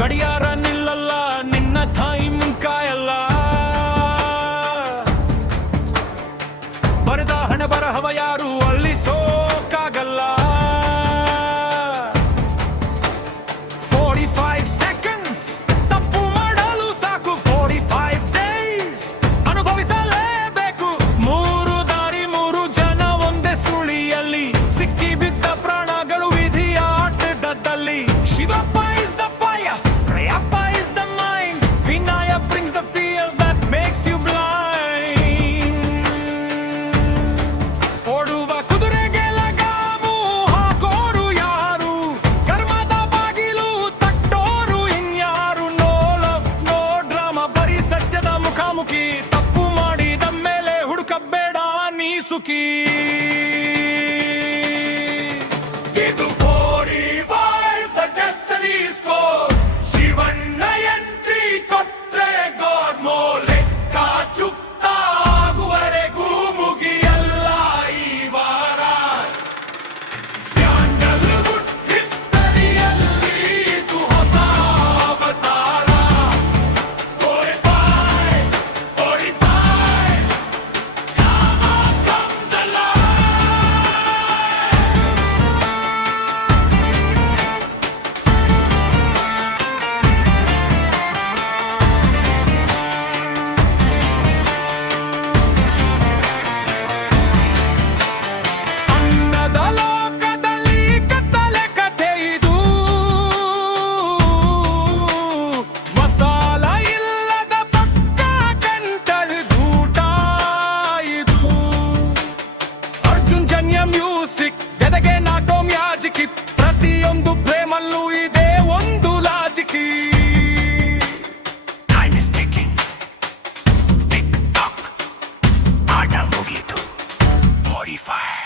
ಗಡಿಯಾರ ನಿಲ್ಲಲ್ಲ, ನಿನ್ನ ಟೈಮ್ ಕಾಯಲ್ಲ. ಬರೆದ ಹಣ ಬರಹವ ಯಾರು ಅಳಿಸೋಕ್ಕಾಗಲ್ಲ. 45 seconds ತಪ್ಪು ಮಾಡಲು ಸಾಕು, 45 days ಅನುಭವಿಸಲೇಬೇಕು. 3 ದಾರಿ 3 ಜನ ಒಂದೇ ಸುಳಿಯಲ್ಲಿ, ಸಿಕ್ಕಿ ಬಿದ್ದ ಪ್ರಾಣಗಳು ವಿಧಿಯ ಆಟದಲ್ಲಿ. Shivappa is the fire, Rayappa is the mind, Vinaya brings the fear that makes you blind. ಓಡುವ ಕುದುರೆಗೆ ಲಗಾಮು ಹಾಕೋರು ಯಾರು, ಕರ್ಮದ ಬಾಗಿಲು ತಟ್ಟೋರು ಇನ್ಯಾರು. ನೋ ಲವ್ ನೋ ಡ್ರಾಮಾ, ಬರೀ ಸತ್ಯದ ಮುಖಾಮುಖಿ. ತಪ್ಪು ಮಾಡಿದ ಮೇಲೆ ಹುಡುಕಬೇಡ ನೀ ಸುಖಿ. ಇದು 45 the destiny score. Shivanna entry ಕೊಟ್ರೆ ಗಾಡ್ ಮೋ ಲೆಕ್ಕ ಚುಕ್ತ ಆಗುವರೆಗೂ ಮುಗಿಯಲ್ಲ ಈ ವಾರ. ಸ್ಯಾಂಡಲ್ವುಡ್ ಹಿಸ್ಟರಿಯಲ್ಲಿ ಇದು ಹೊಸ ಅವತಾರ. 45 Karma comes alive. ಅನ್ನದ ಲೋಕದಲ್ಲಿ ಕತ್ತಲೆ ಕಥೆ ಇದು, ಮಸಾಲ ಇಲ್ಲದ ಪಕ್ಕ ಗಂಟಲೂಟ ಇದು. ಅರ್ಜುನ್ ಜನ್ಯ ಮ್ಯೂಸಿಕ್ ಎದೆಗೆ ನಾಟೋ ಮ್ಯಾಜಿಕ್. ಪ್ರತಿಯೊಂದು ಪ್ರೇಮಲ್ಲೂ ಇದೆ ಒಂದು ಲಾಜಿಕಿ. Time is ticking, tick tock, ಆಟ ಮುಗೀತು. 45